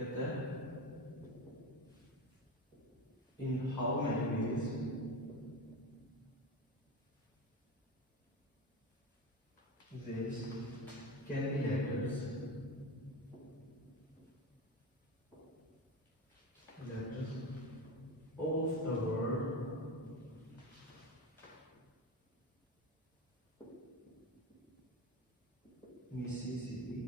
कहता है in how many ways can be letters of the word Mississippi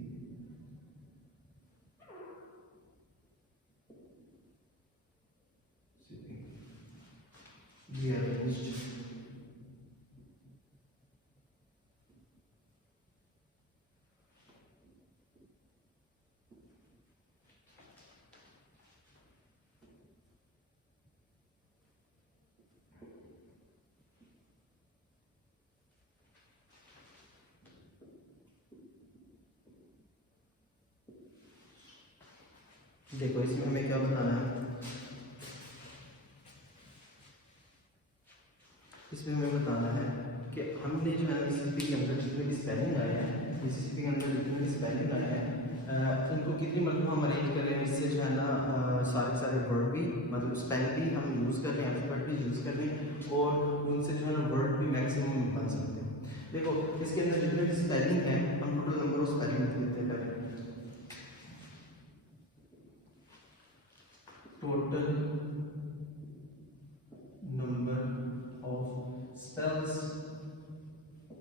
be arranged देखो इसमें हमें क्या बताना है, इसमें हमें बताना है कि हमने जो है मिसिसिपी के अंदर जितने भी स्पेलिंग आए हैं, मिसिसिपी के अंदर जितने भी स्पेलिंग आए हैं उनको कितनी मतलब हम अरेंज कर रहे हैं, इससे जो है ना सारे वर्ड भी मतलब स्पेल भी हम यूज़ कर रहे हैं, अल्फाबेट भी यूज़ कर रहे हैं और उनसे जो है ना वर्ड भी मैक्सिमम बन सकते हैं। देखो इसके अंदर जितने भी स्पेलिंग है हम टोटल नंबर ऑफ स्पेलिंग लिख देते हैं। Total number of spells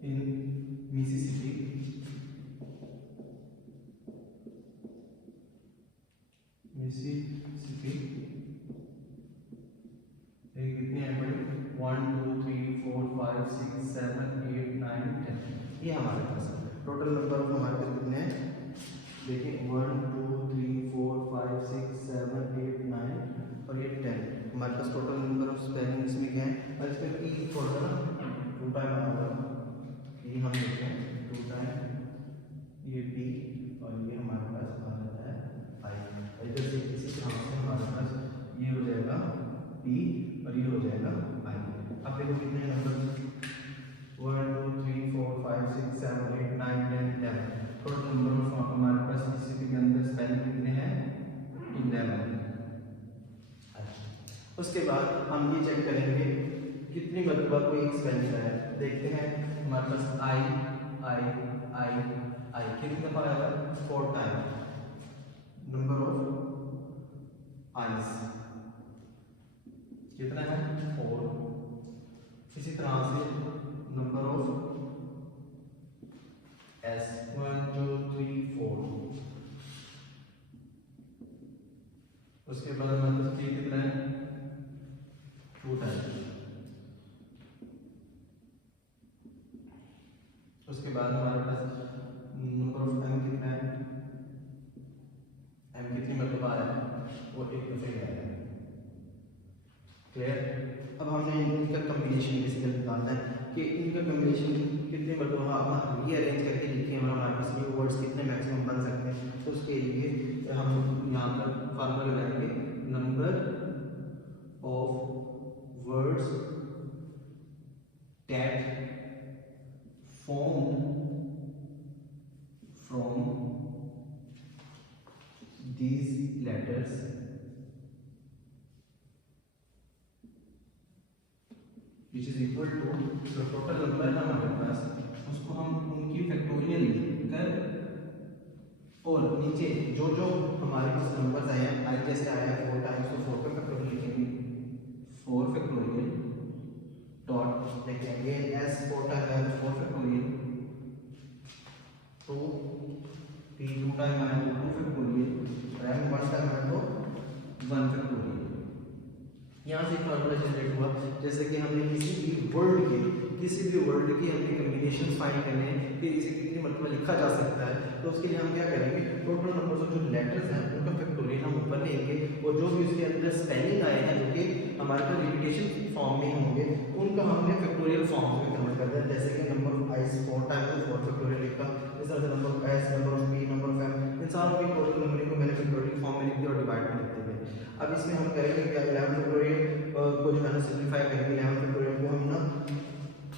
in Mississippi कितने हैं बड़े 1 2 3 4 5 6 7 8 9 10 ये हमारे पास टोटल नंबर ऑफ हमारे पास कितने हैं देखिए 1 2 3 4 5 6 7 8 9 और ये 10 हमारे पास टोटल नंबर ऑफ स्पेलिंग इसमें क्या है और इसमें पी थोड़ा सा ना 2 टाइम आएगा, ये हम देखते हैं 2 टाइम ये पी और ये हमारे पास आ जाता है आई, इधर से इसी तरह से हमारे पास ये हो जाएगा पी और ये हो जाएगा आई। अब देखो कितने नंबर 1 2 3 4 5 6 7 8 9 10 11 टोटल नंबर ऑफ हमारे पास मिसिसिपी के अंदर स्पेलिंग कितने हैं 11। उसके बाद हम ये चेक करेंगे कितनी मरतबा कोई एक स्पेलिंग आया, देखते हैं हमारे पास आई आई आई आई कितनी दफा आया 4 टाइम नंबर ऑफ आईज कितना है 4। इसी तरह से नंबर ऑफ एस 1 2 3 4। उसके बाद हमारे पास कितना है 2 टाइम। उसके बाद हमारे पास नंबर ऑफ एम कितना है, एम कितनी मरतबा आया है वो एक दफे आया है। क्लियर। अब हमने इनका कम्बिनेशन बेसिकली निकालना है कि इनका कम्बिनेशन कितने मरतबा हम रीअरेंज करके लिखे हैं और हमारे पास ये वर्ड्स कितने मैक्सिमम बन सकते हैं। तो उसके लिए हम यहाँ पर फार्मूला लगाएंगे number of words that form from these letters which is equal to जो टोटल नंबर है हमारे पास उसको हम उनकी फैक्टोरियल कर और नीचे जो जो हमारे पास नंबर्स आए हैं आई जैसे आया है 4 टाइम्स तो 4 का फैक्टोरियल लिखेंगे 4 फैक्टोरियल डॉट लिखेंगे एस 4 टाइम है 4 फैक्टोरियल 2 पी 2 टाइम है 2 फैक्टोरियल एम 1 टाइम है तो 1 फैक्टोरियल। यहाँ से फॉर्मूला जनरेट हुआ जैसे कि हमने किसी भी वर्ड की हमने कम्बिनेशन फाइंड करने हैं कि इसे कितनी मरतबा लिखा जा सकता है। तो उसके लिए हम क्या करेंगे टोटल नंबर ऑफ जो लेटर्स हैं उनका फैक्टोरियल हम ऊपर लेंगे और जो भी उसके अंदर स्पेलिंग आए हैं जो कि हमारे पास रिपीटेशन फॉर्म में होंगे उनका हमने फैक्टोरियल फॉर्म में कन्वर्ट कर दिया। जैसे कि नंबर ऑफ आईज 4 टाइम है 4 फैक्टोरियल लिखा, इस तरह से number of S number of P number of M इन सारों की टोटल नंबर को मैंने फैक्टोरियल फॉर्म में लिख दिया और डिवाइड में लिख दिया। अब इसमें हम करेंगे क्या 11 फैक्टोरियल को जो है ना सिंपलीफाई करेंगे। 11 फैक्टोरियल को हम ना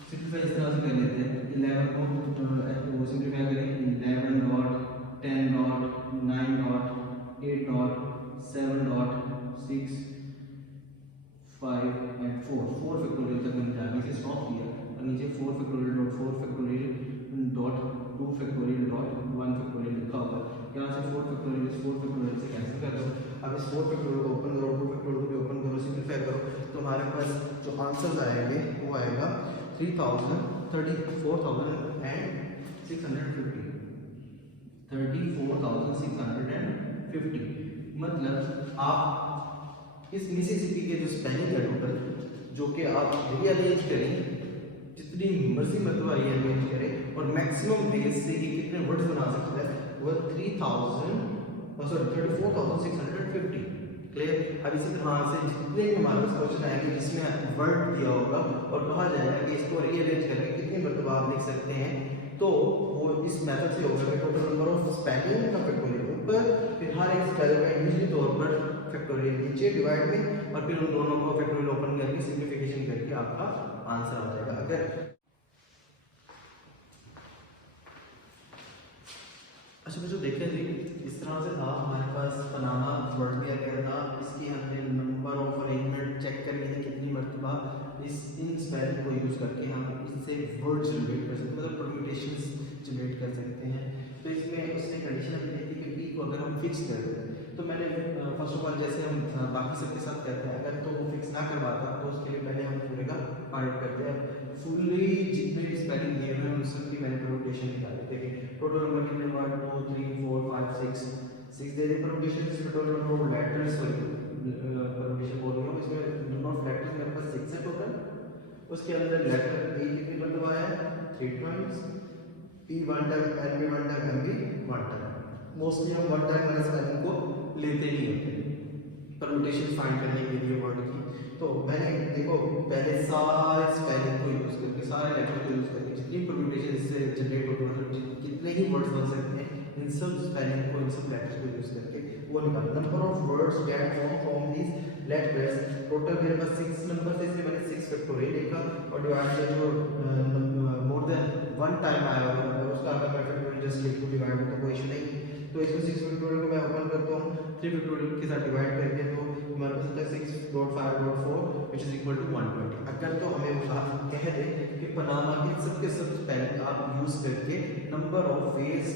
सिंपलीफाई इस तरह से कर लेते हैं 11 को सिंपलीफाई करेंगे 11 dot 10 dot 9 dot 8 dot 7 dot 6 5 and 4 factorial तक मैंने जाने से स्टॉप किया और नीचे 4 factorial dot 4 factorial dot 2 factorial dot 1 factorial लिखा होगा। यहाँ से 4 फैक्टोरियल से कैंसिल कर दो। अब इस 4 फैक्टोरियल को ओपन करो, 2 फैक्टोरियल को ओपन करो, सिंपलीफाई करो तो हमारे पास जो आंसर आएंगे वो आएगा 34,650। मतलब आप इस मिसिसिपी के जो स्पेलिंग है टोटल जो कि आप रीअरेंज करें जितनी मर्जी मतलब रीअरेंज करें और मैक्सिमम वेज से कि कितने वर्ड्स बना सकता है वो 34,650। क्लियर। अब इसी तरह से जितने भी हमारे पास क्वेश्चन आएंगे जिसमें वर्ड दिया होगा और कहा जाएगा कि इसको रीअरेंज करके कितने मतलब आप लिख सकते हैं तो वो इस मेथड से होगा कि टोटल नंबर ऑफ स्पेलिंग का फैक्टोरियल ऊपर, फिर हर एक स्पेलिंग का इंडिविजुअली तौर पर फैक्टोरियल नीचे डिवाइड में और फिर उन दोनों को फैक्टोरियल ओपन करके सिंप्लीफिकेशन करके आपका आंसर आ जाएगा। अगर अच्छा बच्चों देखें जी इस तरह से था हमारे पास पनामा वर्ड दिया गया था, इसकी हमने नंबर ऑफ अरेंजमेंट चेक करनी थी कितनी मरतबा इन स्पेलिंग को यूज़ करके हम इससे वर्ड जनरेट कर सकते हैं मतलब परम्यूटेशंस जनरेट कर सकते हैं। तो इसमें उसने कंडीशन हमने दी कि पी को अगर हम फिक्स कर दें तो मैंने फर्स्ट ऑफ ऑल जैसे हम बाकी सबके साथ करते हैं अगर तो वो फिक्स ना करवाता तो उसके लिए पहले हम पूरे का पार्ट करते हैं फुल्ली जितने भी स्पेलिंग दिए हुए हैं उन सबकी मैंने परम्यूटेशन निकाली थी। टोटल नंबर कितने 1 2 3 4 5 6 दे दी परम्यूटेशन इसमें total number of letters permutation बोल रहा हूं इसमें नंबर ऑफ लेटर्स मेरे पास 6 है टोटल। उसके अंदर लेटर ए कितनी मतलब आया 3 टाइम्स, पी 1 टाइम, एल भी 1 टाइम, एम भी 1 टाइम। मोस्टली हम 1 टाइम वाले स्पेलिंग को लेते ही होते हैं परम्यूटेशन फाइंड करने के लिए वर्ड की। तो मैंने देखो पहले सारे स्पेलिंग को यूज करके सारे लेटर को यूज करके जितनी परम्यूटेशन इससे जनरेट होती है मतलब कितने ही वर्ड्स बन सकते हैं इन सब स्पेलिंग को इन सब लेटर्स को यूज करके वो निकाल। Number of words get from this letters total मेरे पास 6 नंबर थे इसमें मैंने 6 फैक्टोरियल लिखा और डिवाइड से जो मोर देन 1 टाइम आया होगा उसका अगर मैं फैक्टोरियल जस्ट लिख दूं डिवाइड तो कोई इशू नहीं। तो इसमें 6 फैक्टोरियल को मैं ओपन करता हूं 3 फैक्टोरियल के साथ डिवाइड करके तो हमारे पास आता है 6.5.4 व्हिच इज इक्वल टू 120। अगर तो हमें कह दे कि पनामा के सब स्पेलिंग आप यूज करके नंबर ऑफ वेज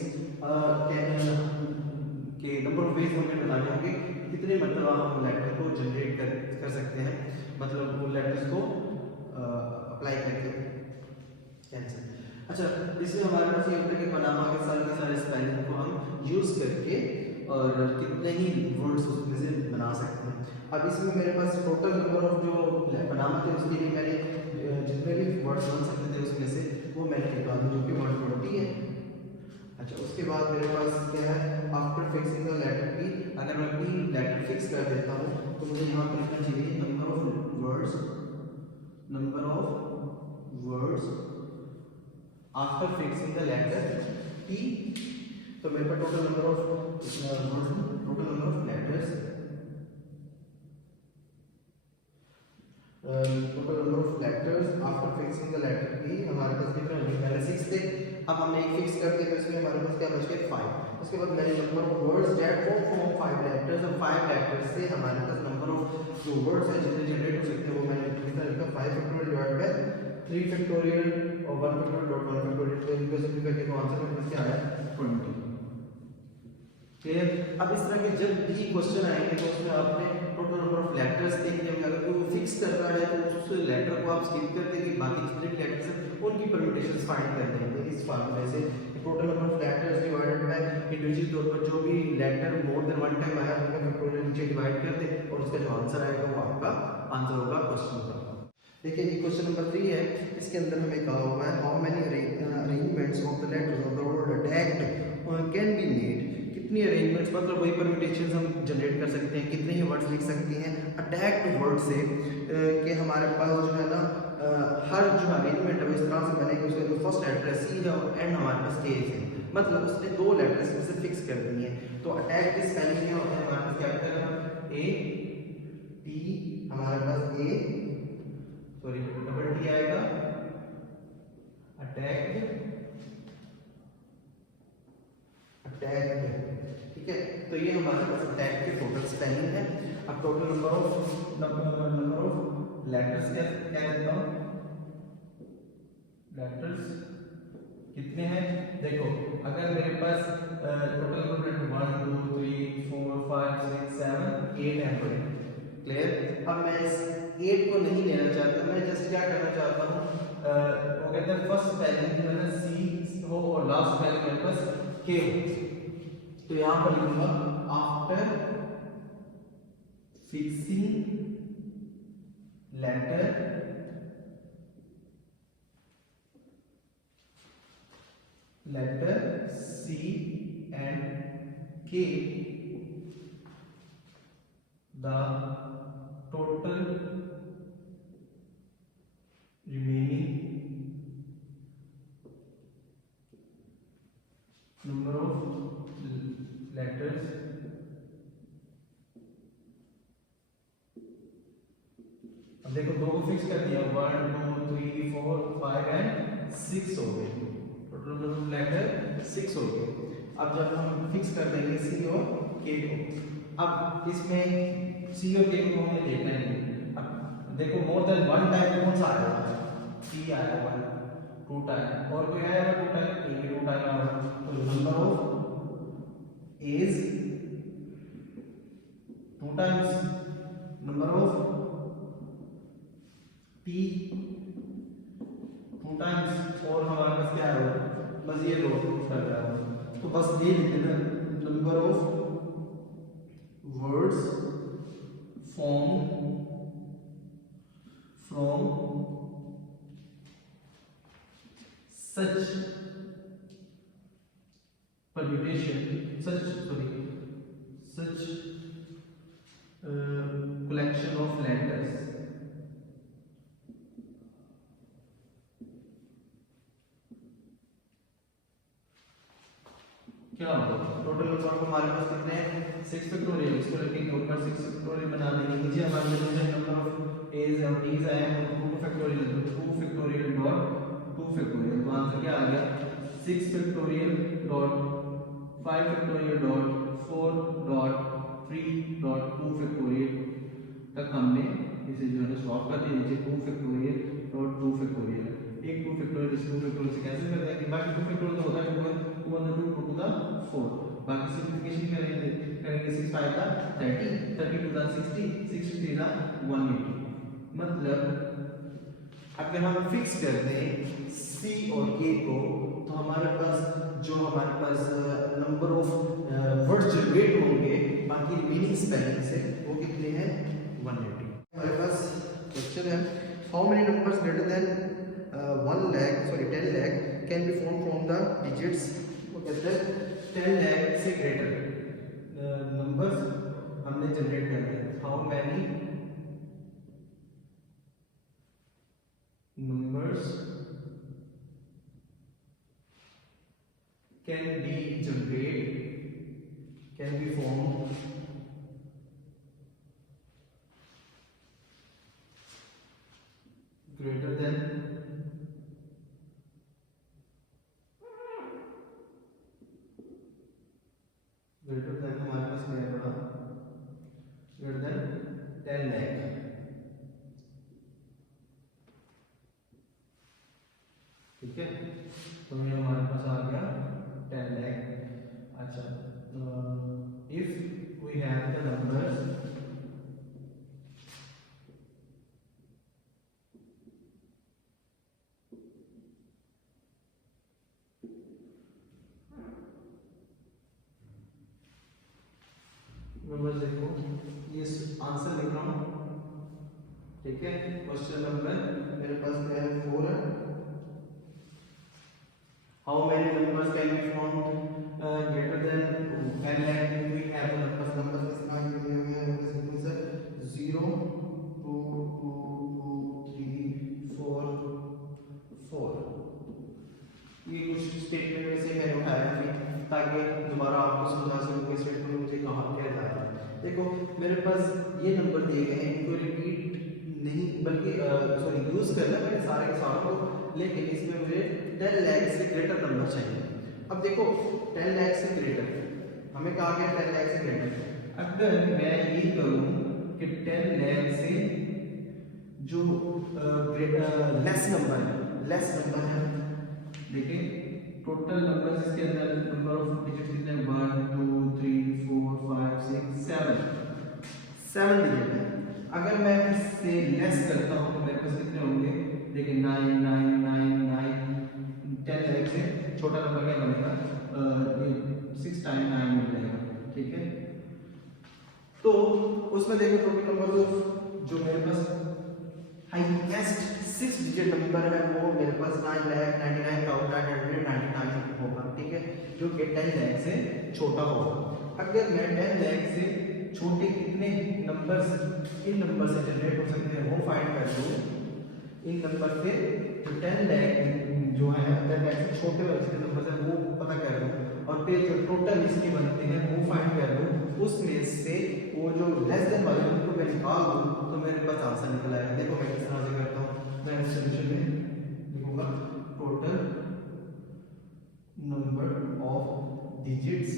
हमें बताने होंगे कितने मतलब हम लेटर को जनरेट कर सकते हैं मतलब वो लेटर्स को अप्लाई करके कैंसिल। अच्छा इसमें हमारे पास ये होता है कि पनामा के सारे स्पेलिंग को हम यूज करके और कितने ही वर्ड्स उसमें से बना सकते हैं। अब इसमें मेरे पास टोटल नंबर ऑफ जो पनामा थे उसके लिए मैंने जितने भी वर्ड्स बन सकते थे उसमें से वो मैंने निकाल दिया जो कि 120 है। अच्छा उसके बाद मेरे पास क्या है after fixing the letter P अगर मैं पी लेटर फिक्स कर देता हूँ तो मुझे यहाँ पर लिखना चाहिए number of words after fixing the letter P. तो मेरे पास total number of letters after fixing the letter P हमारे पास कितने होंगे पहले 6 थे अब हमने एक फिक्स कर दिया तो इसमें हमारे पास क्या बच गए 5। उसके बाद मैंने number of words get from 5 letters और 5 लेटर्स से हमारे पास नंबर ऑफ जो वर्ड्स हैं जितने जनरेट हो सकते हैं वो मैंने लिखा 5 फैक्टोरियल डिवाइड बाय 3 फैक्टोरियल और 1 फैक्टोरियल डॉट 1 फैक्टोरियल तो इनको सिंपलीफाई करके आंसर मेरे पास क्या आया 20। क्लियर। अब इस तरह के जब भी क्वेश्चन आएंगे तो उसमें आपने टोटल नंबर ऑफ लेटर्स देखने हैं अगर कोई फिक्स कर रहा है तो उस लेटर को आप स्किप कर देंगे बाकी जितने भी लेटर्स हैं उनकी परम्यूटेशंस फाइंड कर लेंगे इस फार्मूले से total number of letters divided by individual तौर पर जो भी लेटर मोर देन 1 टाइम आया उनका फैक्टोरियल नीचे डिवाइड कर दें और उसका जो आंसर आएगा वो आपका आंसर होगा क्वेश्चन का। देखिए ये क्वेश्चन नंबर 3 है इसके अंदर हमें कहा हुआ है how many arrangements of the letters of the word attacked can be made. कितनी अरेंजमेंट्स मतलब वही परम्यूटेशंस हम जनरेट कर सकते हैं कितने ही वर्ड्स लिख सकते हैं अटैक्ड वर्ड से कि हमारे पास जो है ना हर जो अरेंजमेंट है वो इस तरह से बनेगी उसका जो फर्स्ट लेटर सी है और एंड हमारे पास के है मतलब उसने 2 लेटर्स में से फिक्स कर दी है। तो अटैक की स्पेलिंग क्या होता है हमारे पास कैपिटल ए टी हमारे पास ए सॉरी डबल टी आएगा अटैक्ड ठीक है। तो ये हमारे पास टैग के टोटल स्पेलिंग है। अब टोटल नंबर ऑफ लेटर्स क्या देता हूँ, लेटर्स कितने हैं। देखो अगर मेरे पास टोटल नंबर 1 2 3 4 5 6 7 8 है, क्लियर। अब मैं इस 8 को नहीं लेना चाहता, मैं जस्ट क्या करना चाहता हूँ, वो कहते हैं फर्स्ट स्पेलिंग जो है ना सी हो और लास्ट स्पेलिंग मेरे पास के हो, तो यहाँ पर लिखूंगा after fixing letter C and K, the total remaining number of letters अब देखो दो को फिक्स कर दिया, 1 2 3 4 5 एंड 6 हो गए, टोटल नंबर ऑफ लेटर 6 हो गए। अब जब हम फिक्स कर देंगे सी और के को, अब इसमें सी और के को हमें देखना है। अब देखो मोर देन वन टाइम कौन सा आएगा, सी आएगा 1 2 टाइम, और कोई आएगा 2 टाइम, ए भी 2 टाइम आएगा। तो number of H 2 times, number of T 2 times, और हमारे पास क्या है बस ये लो कर रहा है, तो बस ये लिख देना number of words form from such permutation such collection of letters क्या होगा, टोटल नंबर ऑफ हमारे पास कितने हैं 6 फैक्टोरियल, इसको लिखेंगे ऊपर 6 फैक्टोरियल बना देंगे, नीचे हमारे पास नंबर ऑफ एज और टीज आए हैं 2 फैक्टोरियल, तो 2 फैक्टोरियल डॉट 2 फैक्टोरियल, तो आंसर क्या आ गया 6 factorial dot 5 factorial dot 4 dot 3 dot 2 factorial तक हमने इसे जो है सॉल्व कर दिया। नीचे 2 फैक्टोरियल डॉट 2 फैक्टोरियल, एक 2 फैक्टोरियल इस 2 फैक्टोरियल से कैंसिल कर देंगे, बाकी 2 फैक्टोरियल तो होता है 2 1 2 टू द 4, बाकी सिंपलीफिकेशन करेंगे 6 5 का 30 30 टू द 60 60 द 180, मतलब अगर हम फिक्स कर दें सी और के को, तो हमारे पास जो हमारे पास नंबर ऑफ वर्ड्स जनरेट होंगे बाकी रिमेनिंग स्पेलिंग से वो कितने हैं 180। हमारे पास क्वेश्चन है how many numbers greater than 1 lakh 10 lakh can be form from the digits, वो कहते हैं 10 lakh से ग्रेटर नंबर्स हमने जनरेट करने हैं, how many numbers can be generated, can be formed greater than हमारे पास क्या है बड़ा greater than 10 lakh, ठीक है, तो ये हमारे पास आ गया 10 lakh। अच्छा, if we have the numbers देखो ये आंसर लिख रहा हूँ, ठीक है। क्वेश्चन नंबर मेरे पास क्या है 4 है, how many numbers can be formed greater than 10 lakh, we have numbers कितना दिए हुए हैं सिंपल से 0 2 2 2 3 4 4, ये कुछ स्टेटमेंट में से मैंने उठाया है ताकि दोबारा आपको समझा सकूं कि स्टेटमेंट मुझे कहाँ क्या था। देखो मेरे पास ये नंबर दिए गए हैं, इनको रिपीट नहीं बल्कि सॉरी यूज करना मैंने सारे के सारों को, लेकिन इसमें मुझे 10 लाख से ग्रेटर नंबर चाहिए। अब देखो 10 लाख से ग्रेटर हमें कहा गया 10 लाख से ग्रेटर, अगर मैं ये करूं कि 10 लाख से जो लेस नंबर है, देखिए टोटल नंबर इसके अंदर नंबर ऑफ डिजिट्स कितने 1 2 3 4 5 6 7 डिजिट है। अगर मैं इससे लेस करता हूं तो मेरे पास कितने होंगे, देखिए 9 9 9 9 10 लाख से छोटा नंबर क्या बनेगा, 6 टाइम 9 मिल जाएगा, ठीक है। तो उसमें देखो टोटल नंबर ऑफ जो मेरे पास हाईएस्ट 6 डिजिट नंबर है वो मेरे पास 9,99,999 होगा, ठीक है, जो कि 10 लाख से छोटा होगा। अगर मैं 10 लाख से छोटे कितने नंबर्स इन नंबर से जनरेट हो सकते हैं वो फाइंड कर दूं, इन नंबर से जो 10 लाख जो है 10 लाख से छोटे वाले जितने नंबर है वो पता कर लूं, और फिर जो टोटल इसकी बनते हैं वो फाइंड कर लूं, उसमें से वो जो लेस देन वाले नंबर को मैं निकाल दूं तो मेरे पास आंसर निकल आएगा। देखो मैं किस तरह से करता हूं, मैं सॉल्यूशन में लिखूंगा टोटल नंबर ऑफ डिजिट्स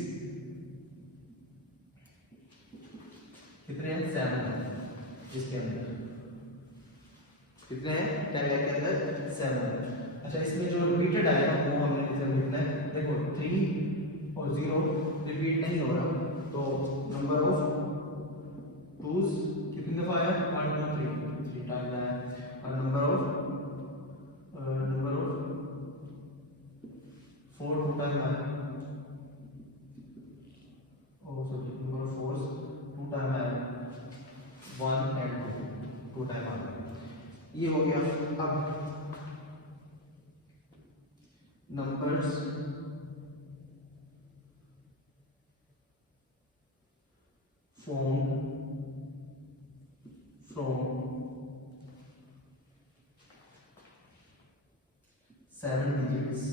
कितने हैं, 7 है, इसके अंदर कितने हैं, 10 लाख के अंदर 7 है। अच्छा इसमें जो रिपीटेड आया वो हमने इधर लिखना है, देखो 3 और 0 रिपीट नहीं हो रहा, तो नंबर ऑफ टूज कितनी दफा आया, 1 2 3 टाइम आया, और नंबर ऑफ 4 2 टाइम आया, और सॉरी नंबर ऑफ 4 2 टाइम आया, 1 एंड 2 टाइम आया। ये हो गया। अब नंबर्स formed from 7 digits,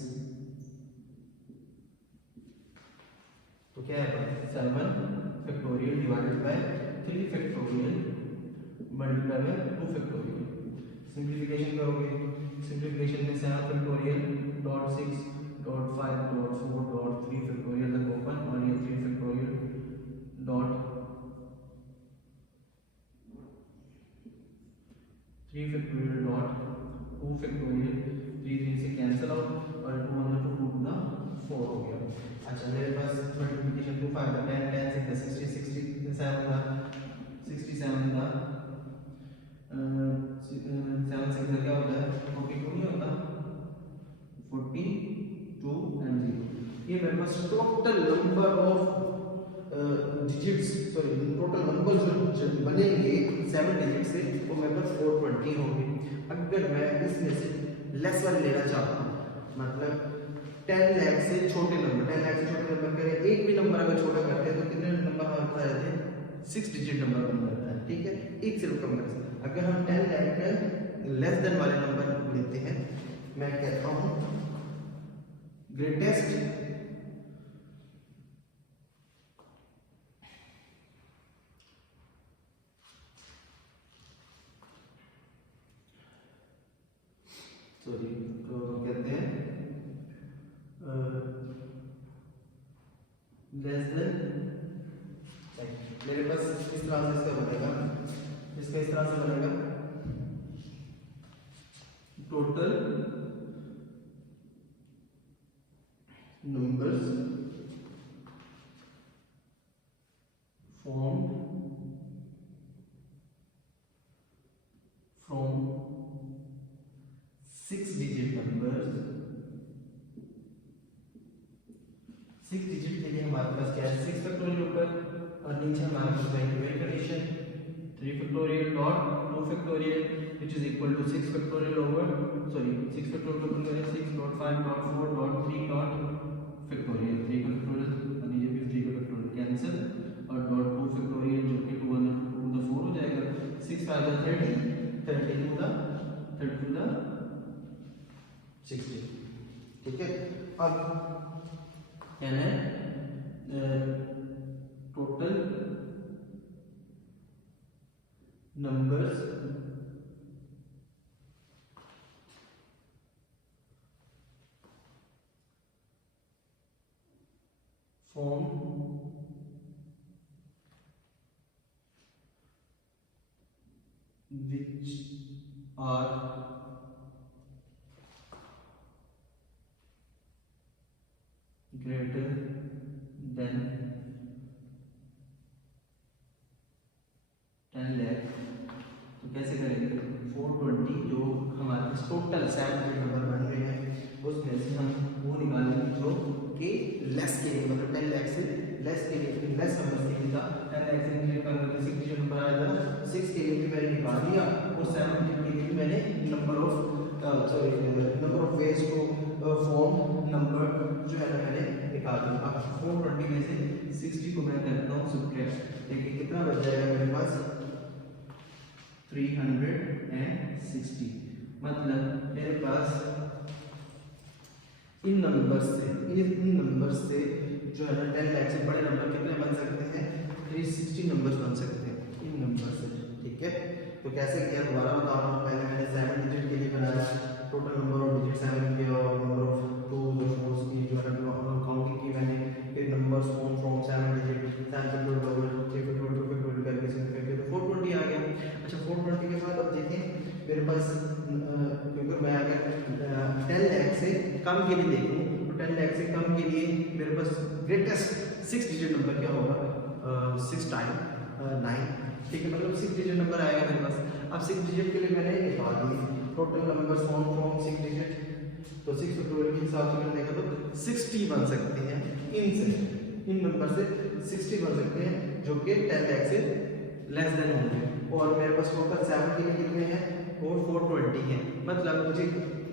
तो क्या है 7 factorial divided by 3 factorial multiply by 2 factorial. Simplification करोगे, सिंप्लीफिकेशन में 7 factorial dot 6 dot 5 dot 4 dot 3 factorial तक ओपन, और ये 3 factorial dot 3 factorial dot 2 factorial, 3 3 से कैंसिल आउट, और 2 1 2 2 ना 4 हो गया। अच्छा मेरे पास मल्टीप्लिकेशन 2 5 10 10 6 60 67 था, 67 था, 7 6 क्या होता है 42 नहीं होता, 42 एंड 0। ये मेरे पास total number of digits, sorry total number जो बनेंगे 7 डिजिट से वो मेरे पास 420 होंगे। अगर मैं इसमें से लेस वाले लेना चाहता हूँ, मतलब 10 लाख से छोटे नंबर, 10 लाख से छोटे नंबर करें, एक भी नंबर अगर छोटा करते हैं तो कितने नंबर हमारे पास रहते हैं, 6 डिजिट नंबर बन जाता है, ठीक है, एक से कम कर सकते। अगर हम 10 लाख का लेस देन वाले नंबर लेते हैं, मैं कहता हूँ ग्रेटेस्ट सॉरी तो कहते हैं लेस देन, मेरे पास इस तरह से इसका बनेगा, इसका इस तरह से बनेगा total numbers formed from 6 digit numbers, 6 digit के लिए हमारे पास क्या है 6 फैक्टोरियल ऊपर, और नीचे हमारे पास variable condition 3 factorial dot 2 factorial which is equal to 6 factorial over, sorry 6 factorial over 6 dot 5 dot 4 dot 3 dot factorial, 3 का फैक्टोरियल और नीचे भी 3 का फैक्टोरियल कैंसिल, और डॉट 2 फैक्टोरियल जो कि 2 1 2 द 4 हो जाएगा, 6 5 द 30 30 टू द 60, ठीक है। अब यानी total numbers formed which are greater than 10 lakh। तो कैसे करेंगे? 420 जो हमारे पास टोटल 7 नंबर बन रहे हैं उसमें से हम वो निकालेंगे जो कि लेस के लिए, मतलब 10 लाख से लेस के लिए, लेस नंबर के लिए था। 10 लाख से इंक्रीज करने के 6 डिजिट नंबर आया था, 6 के लिए भी मैंने निकाल दिया और 7 डिजिट के लिए भी मैंने नंबर ऑफ वेज को फॉर्म नंबर जो है ना मैंने निकाल दिया। अब 420 में से 60 को मैं करता हूँ सब्ट्रैक्ट, देखिए कितना बच जाएगा मेरे पास 360। मतलब मेरे पास इन नंबर से जो है ना 10 लाख से बड़े नंबर कितने बन सकते हैं? 360 नंबर बन सकते हैं इन नंबर से। ठीक है, तो कैसे किया दोबारा बता रहा हूँ। पहले मैंने 7 डिजिट के लिए बनाया, टोटल नंबर ऑफ डिजिट 7 किया और नंबर ऑफ टूज और फोर्स की जो है ना काउंटिंग की मैंने। फिर numbers from 7 digit 7 double double 3 करके 420 आ गया। अच्छा 420 के बाद अब देखें मेरे पास क्योंकि मैं अगर 10 लाख से कम के लिए देखूँ तो 10 लाख से कम के लिए मेरे पास ग्रेटेस्ट 6 डिजिट नंबर क्या होगा? 6 टाइम 9। ठीक है, मतलब 6 डिजिट नंबर आएगा मेरे पास। अब 6 डिजिट के लिए मैंने निकाल दिए टोटल नंबर फ्रॉम 6 डिजिट, तो 6 और 12 के हिसाब से मैंने देखा तो 60 बन सकते हैं इन नंबर से 60 बन सकते हैं जो कि 10 लाख से लेस देन होंगे। और मेरे पास टोटल 7 के लिए कितने हैं? और 420 है। मतलब मुझे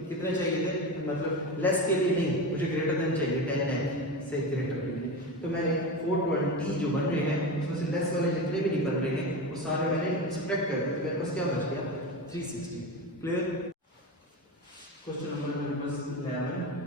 कितने चाहिए थे? मतलब लेस के लिए नहीं, मुझे ग्रेटर देन चाहिए 10 लाख से ग्रेटर के लिए। तो मैंने 420 जो बन रहे हैं उसमें से लेस वाले जितने भी निकल रहे हैं वो सारे मैंने सब्ट्रैक्ट कर दिए, तो मेरे पास क्या बच गया? 360। क्लियर? क्वेश्चन नंबर मेरे पास 11।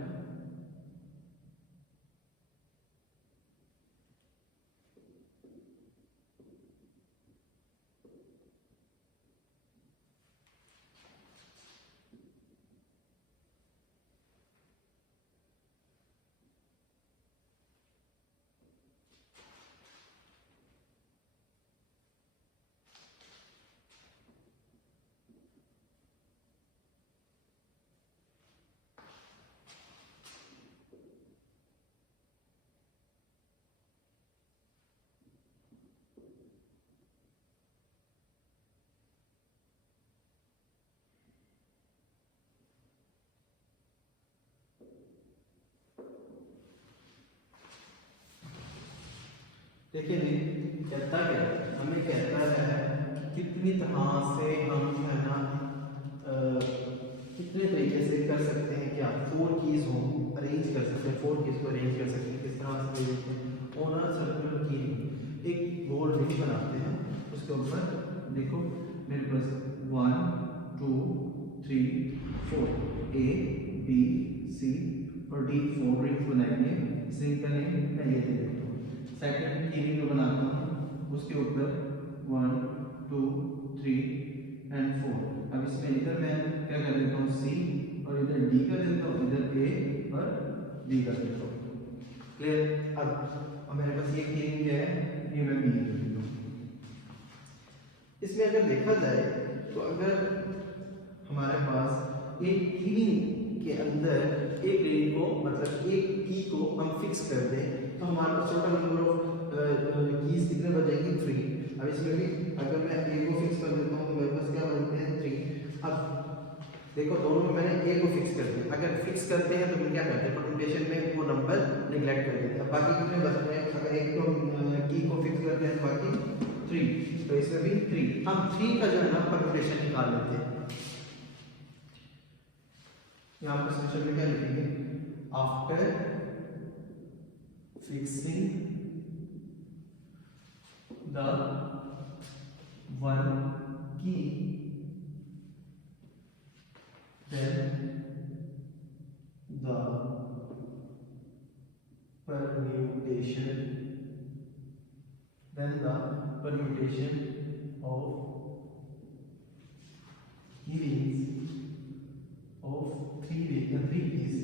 देखिए जी कहता क्या हमें कहता है कितनी तरह से हम है ना कितने तरीके से कर सकते हैं, क्या 4 कीज हो अरेंज कर सकते हैं, 4 कीज को अरेंज कर सकते हैं। किस तरह से देखते हैं? ऑन अ सर्कुलर की एक गोल रिंग बनाते हैं, उसके ऊपर देखो मेरे पास 1 2 3 4 A B C और D 4 रिंग्स बनाएंगे। सिंगल रिंग मैं ये दे देता हूँ। सेकंड की रिंग बनाता हूँ, उसके ऊपर 1 2 3 एंड 4। अब इसमें इधर मैं क्या कर देता हूँ? C और इधर D कर देता हूँ, इधर A और D कर देता हूँ। क्लियर? अब मेरे पास ये की रिंग है, ये मैं B कर देता हूँ। इसमें अगर देखा जाए तो अगर हमारे पास एक कीलिंग के अंदर एक रिंग को मतलब एक की को हम फिक्स कर दें तो हमारे पास टोटल नंबर ऑफ कीज कितने बचेंगे? 3। अब इसमें भी अगर मैं ए को फिक्स कर देता हूँ तो मेरे पास क्या बनते हैं? 3। अब देखो दोनों में मैंने ए को फिक्स कर दिया, अगर फिक्स करते हैं तो हम क्या करते हैं? परम्यूटेशन में वो नंबर निगलेक्ट कर देते हैं। बाकी कितने बचते हैं? अगर एक तो की को फिक्स करते हैं बाकी 3, तो इसमें भी 3। हम 3 का जो है ना परम्यूटेशन निकाल लेते हैं। यहाँ पर सेक्शन में क्या लिखेंगे? आफ्टर फिक्सिंग द वन की then the permutation of keys of 3 keys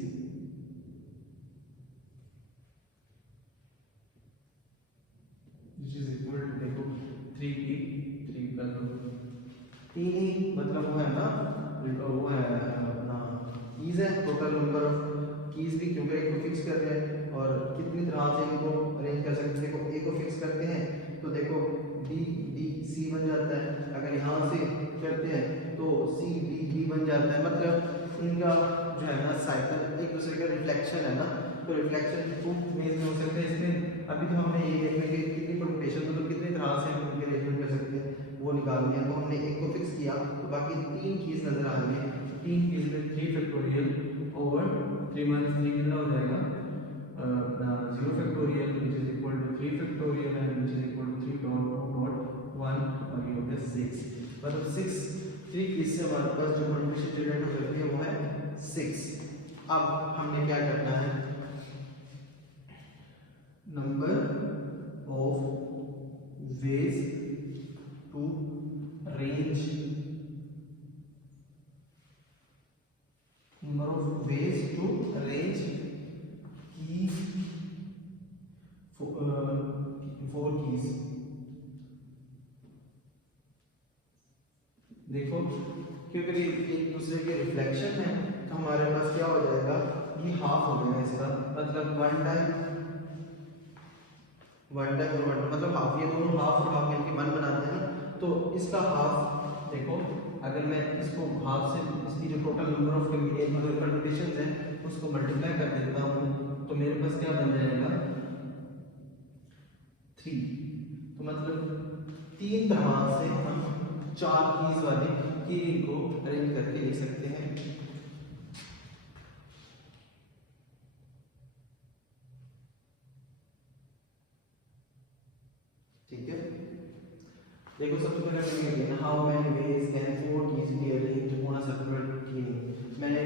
which is equal to देखो 3 की 3 का 3 ही मतलब वो है ना, वो है अपना कीज है, टोटल नंबर ऑफ कीज भी, क्योंकि एक को फिक्स कर रहे हैं और कितनी तरह से इनको अरेंज कर सकते हैं। देखो ए को फिक्स करते हैं तो देखो डी डी सी बन जाता है, अगर यहाँ से करते हैं तो सी डी डी बन जाता है। मतलब इनका जो है ना साइकिल एक दूसरे का रिफ्लेक्शन है ना, तो रिफ्लेक्शन टू वेज में हो सकते हैं इसमें। अभी तो हमने ये देखना कि कितनी परमुटेशन मतलब कितनी तरह से हम उनके अरेंजमेंट कर सकते हैं वो निकालनी है। तो हमने एक को फिक्स किया तो बाकी तीन कीज नजर आ रही है, तीन कीज में 3 फैक्टोरियल ओवर 3 माइनस 3 कितना हो जाएगा 0 factorial which is equal to 3 factorial and which is equal to 3 dot 1 और ये होता है 6। मतलब 6 3 कीज से हमारे पास जो परमुटेशन जनरेट हो सकती है वो है 6। अब हमने क्या करना है, number of ways to arrange, number of ways to arrange key four keys। देखो क्योंकि एक दूसरे के रिफ्लेक्शन है तो हमारे पास क्या हो जाएगा, ये हाफ हो गया इसका, मतलब वन टाइम और वन, मतलब हाफ, ये दोनों हाफ और हाफ मिलकर वन बनाते हैं ना, तो इसका हाफ देखो अगर मैं इसको हाफ से इसकी जो टोटल नंबर ऑफ अगर परम्यूटेशंस हैं उसको मल्टीप्लाई कर देता हूँ तो मेरे पास क्या बन जाएगा 3। तो मतलब तीन तरह से हम 4 कीज वाले की को अरेंज करके लिख सकते हैं। ठीक है, देखो सबसे पहले मैंने लिखा how many ways can 4 keys be arranged on a circular keying. मैंने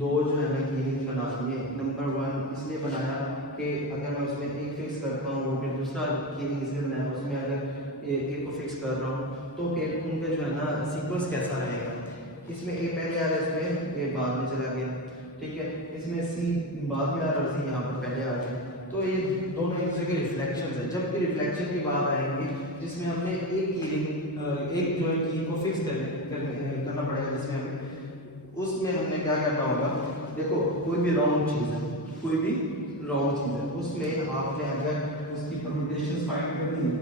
दो जो है ना कीइंग बना दिए। नंबर 1 इसलिए बनाया कि अगर मैं उसमें एक फिक्स करता हूँ और फिर दूसरा कीइंग इसलिए बनाया उसमें अगर एक को फिक्स कर रहा हूँ तो फिर उनका जो है ना सीक्वेंस कैसा रहेगा, इसमें ए पहले आ रहा है, इसमें ए बाद में चला गया, ठीक है, इसमें सी बाद में आ रहा है, सी यहाँ पर पहले आ गया। तो ये दोनों एक दूसरे के रिफ्लेक्शन है। जब भी रिफ्लेक्शन की बात आएंगी जिसमें हमने एक जो है की को फिक्स करना पड़ेगा, जिसमें हमें उसमें हमने क्या करना होगा, देखो कोई भी रॉन्ग चीज़ है, कोई भी रॉन्ग चीज़ है उसमें आपने अगर उसकी परम्यूटेशंस फाइंड करनी है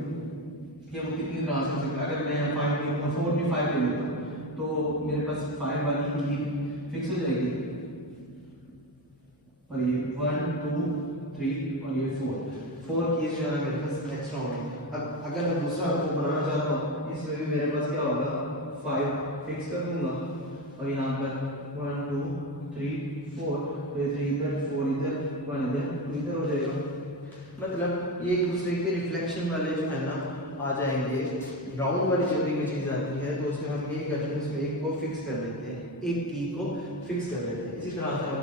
कि वो कितनी तरह से हो सकता है। अगर मैं 5 4 में 5 ले लेता हूँ तो मेरे पास 5 वाली की फिक्स हो जाएगी और ये 1 2 3 और ये 4 कीज जो है मेरे पास एक्स्ट्रा होंगे। अब अगर मैं दूसरा बनाना चाहता हूँ इसमें भी मेरे पास क्या होगा 5 फिक्स कर दूंगा और यहाँ पर 1 2 3 4 तो 3 इधर 4 इधर 1 इधर हो जाएगा। मतलब ये एक दूसरे के रिफ्लेक्शन वाले जो है ना आ जाएंगे। राउंड वाली जब भी कोई चीज़ आती है तो उसमें हम ये करते हैं, उसमें एक को फिक्स कर देते हैं, एक की को फिक्स कर देते हैं। इसी तरह से हम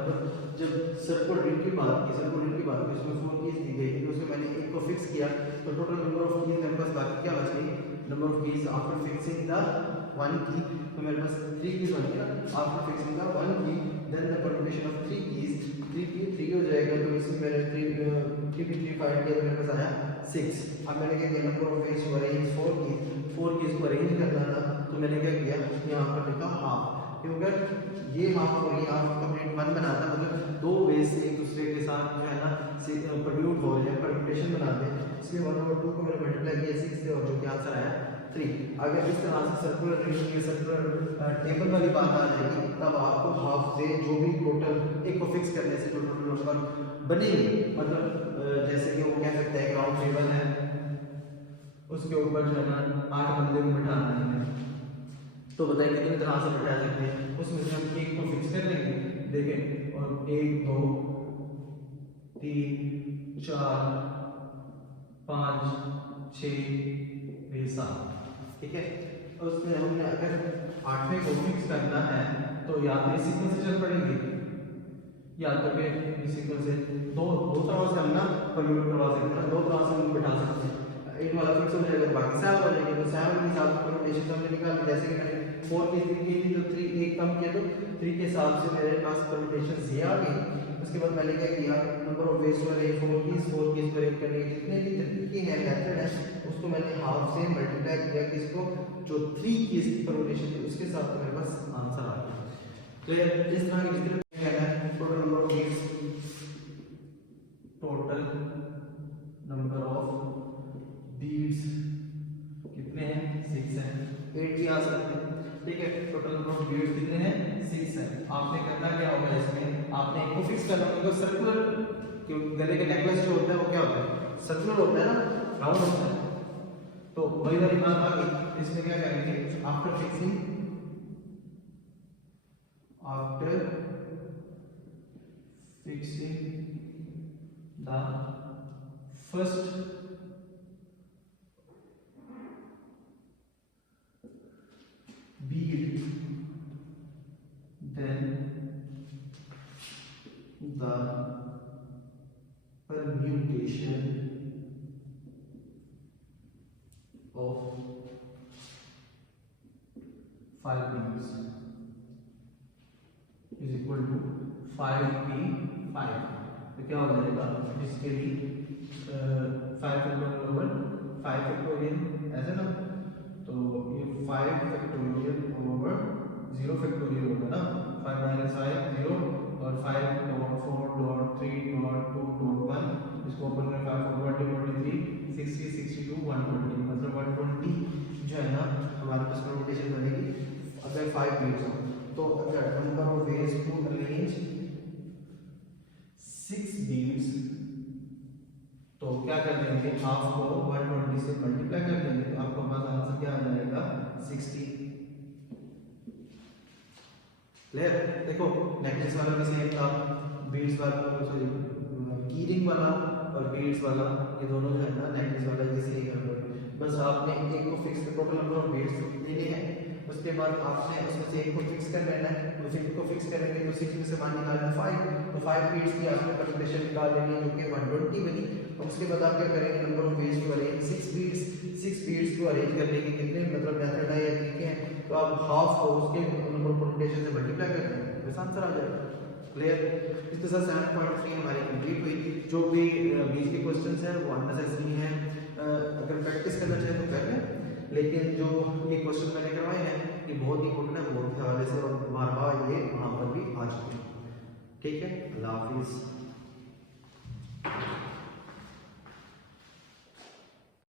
जब सर्कुलर रिंग की बात की उसमें 4 कीज दी गई तो उसमें मैंने एक को फिक्स किया तो टोटल नंबर ऑफ कीज मेरे पास बाकी क्या बच गई, number of keys after fixing the 1 की, तो मेरे पास 3 कीज बन गया after fixing the 1 key, then the permutation of 3 keys 3 की 3 हो जाएगा तो इसमें मैंने 3 फाइंड किया तो मेरे पास आया 6। अब मैंने क्या किया, number of ways to arrange 4 keys को अरेंज करना था तो मैंने क्या किया, यहाँ पर लिखा हाफ, क्योंकि ये हाफ और ये हाफ कंप्लीट 1 बनाता है, मतलब दो वेज से एक दूसरे के साथ जो है ना प्रोड्यूट हो रहे हैं, परम्यूटेशन बनाते हैं, इसलिए 1 और 2 को मैंने मल्टीप्लाई किया 6 से और जो कि आंसर आया 3। अगर इस तरह से सर्कुलर रिंग की सर्कुलर टेबल वाली बात आ जाएगी तब आपको हाफ से जो भी टोटल एक को फिक्स करने से जो टोटल नंबर बनेगी, मतलब जैसे कि वो कह सकते हैं राउंड टेबल है उसके ऊपर जो है ना 8 बंदे को बिठाना है तो बताइए कितनी तरह से बिठा सकते हैं। उसमें से हम एक को फिक्स कर देंगे, देखें और 1 2 3 4 5 6 7, ठीक है। उसमें हमने अगर 8वें को फिक्स करना है तो या तो इसी सीक्वेंस से चल पड़ेगी या तो फिर इस सीक्वेंस से दो तरह से हम ना परम्यूट करवा सकते हैं, 2 तरह से हम बिठा सकते हैं। एक वाला फिक्स हो जाएगा बाकी 7 हो जाएंगे तो 7 के हिसाब से परम्यूटेशन हमने निकाल, जैसे कि मैंने 4 की 3 की थी, जो 3 एक कम किया तो 3 के हिसाब से मेरे पास परम्यूटेशन ये आ गई। उसके बाद मैंने क्या किया, number of ways to arrange 4 keys को अरेंज करने के जितने भी तरीके हैं मेथड है उसको मैंने हाफ से मल्टीप्लाई किया कि इसको जो 3 कीज की परम्यूटेशन थी उसके साथ मेरे पास आंसर आ गया। तो ये इस तरह की जितने कहना है total number of keys, total number of beads कितने हैं 6 हैं, 8 भी आ सकते हैं, ठीक है। टोटल नंबर ऑफ बीड्स कितने हैं 6 हैं। आपने करना क्या होगा इसमें, आपने एक को फिक्स करना होगा सर्कुलर, क्यों गले के नेकलेस जो होता है वो क्या होता है सर्कुलर होता है ना, राउंड होता है। तो वही वाली बात आ गई, इसमें क्या करेंगे after fixing the first bead, then the permutation of 5 beads is equal to 5p5। तो क्या हो जाएगा इसके लिए 5 फैक्टोरियल 5 फैक्टोरियल ऐसे ना, तो ये 5 फैक्टोरियल ओवर 0 फैक्टोरियल होगा ना, 5 माइनस 5 0 और 5 डॉट 4 डॉट 3 डॉट 2 डॉट 1, इसको ओपन करें 5 4 23 60 62 120, मतलब 120 जो है ना हमारे पास परम्यूटेशन बनेगी अगर 5 बीट्स हो। तो अगर number of ways to arrange 6 beads, तो क्या कर देंगे हाफ को 120 से मल्टीप्लाई कर देंगे, तो आपको पास आंसर क्या आ जाएगा 60। क्लियर। देखो नेकलेस वाला भी सेम था, बीड्स वाला सॉरी की रिंग वाला और बीड्स वाला ये दोनों जो है ना नेकलेस वाला ये सही कर दो। बस आपने एक को fix total number of beads लेने हैं, उसके बाद आपने उसमें से एक को फिक्स कर लेना है, तो फिर को फिक्स करेंगे तो 6 में से 1 निकालना 5, तो 5 बीड्स की आपने परम्यूटेशन निकाल लेनी है जो कि 120 बनी। और उसके बाद आप क्या करेंगे number of ways to arrange 6 beads को अरेंज करने के कितने मतलब मेथड है या तरीके हैं, तो आप हाफ को उसके नंबर ऑफ परम्यूटेशन से मल्टीप्लाई कर देंगे, बस आंसर आ जाएगा। क्लियर। इसके साथ 7.3 हमारी कंप्लीट हुई। जो भी बीच के क्वेश्चंस हैं वो अननेसेसरी हैं, अगर प्रैक्टिस करना चाहे तो कर लें, लेकिन जो ये क्वेश्चन मैंने करवाए हैं ये बहुत इंपॉर्टेंट है, बहुत के हवाले से और बार-बार ये वहाँ पर भी आ चुके हैं। ठीक है, अल्लाह हाफिज़।